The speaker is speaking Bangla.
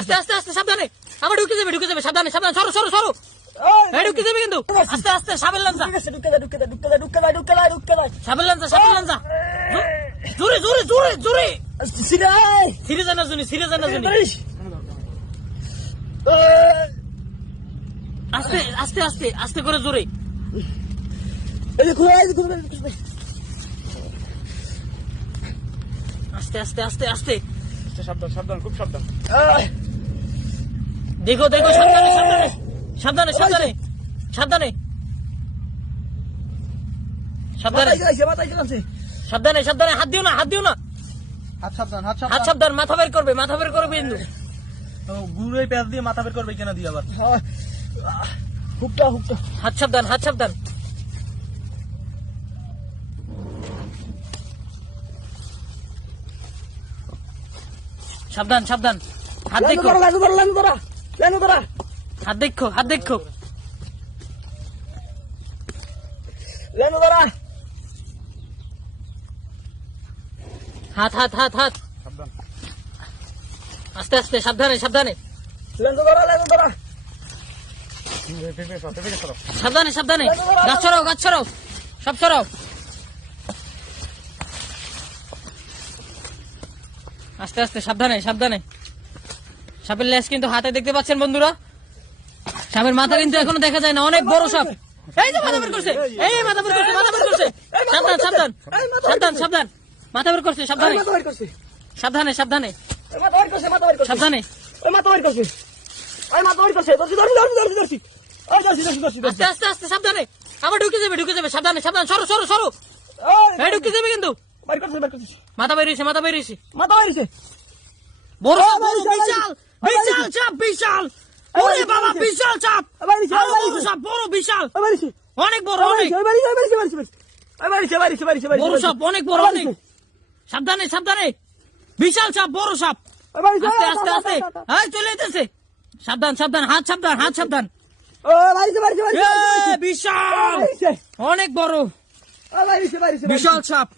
আস্তে আস্তে আস্তে সাবধানে, আবার ঢুকে যাবে সাবধানে সাবধানে, সরো সরো সরো, ঢুকে যাবে কিন্তু, আস্তে আস্তে সাবেল লাঞ্চা, সাবেল লাঞ্চা, জোরে জোরে জোরে জোরে, সিরে জানা জুনি, আস্তে আস্তে আস্তে আস্তে করে জোরে, আস্তে আস্তে আস্তে আস্তে, সাবধান সাবধান, খুব সাবধান। দেখো দেখো, সাবধানে সাবধানে সাবধানে সাবধানে সাবধানে সাবধানে সাবধানে সাবধানে, হাত দিও না, হাত দিও না, হাত সাবধান, হাত হাত সাবধান, মাথা বের করবে কিন্তু, গুড়ে পেঁয়াজ দিয়ে মাথা বের করবে কেন দিয়ে আবার, হাত সাবধান, হাত সাবধান, সাবধান সাবধান, হাত দেখো, হাত দেখো, হাত দেখো, হাত হাত হাত হাত, সাবধান, আস্তে আস্তে সাবধানে সাবধানে সাবধানে সাবধানে, গাছ ছড়াও সব ছড়াও, আস্তে আস্তে সাবধানে সাবধানে, সাপের লেজ কিন্তু হাতে দেখতে পাচ্ছেন বন্ধুরা, সাপের মাথা কিন্তু এখনো দেখা যায় না, অনেক বড় সাপ, এই যে মাথা বের করছে, মাথা বের করছে, সাবধান সাবধান সাবধান সাবধান, মাথা বের করছে, সাবধানে সাবধানে সাবধানে সাবধানে, আস্তে আস্তে আস্তে সাবধানে, আবার ঢুকে যাবে সাবধানে সাবধানে, সরো সরো সরো, ঢুকে যাবে কিন্তু, মাথা বেরিয়েছে বড় বিশাল বিশাল চাপ, বিশাল, ওরে বাবা বিশাল চাপ, বড় সাপ, বড় বিশাল, অনেক বড়, অনেক বড় সাপ, অনেক বড়, অনেক, সাবধানে সাবধানে, বিশাল সাপ, বড় সাপ, আস্তে আস্তে আস্তে, চলে যেতেছে, সাবধান সাবধান, হাত সাবধান, হাত সাবধান, বিশাল, অনেক বড় বিশাল সাপ।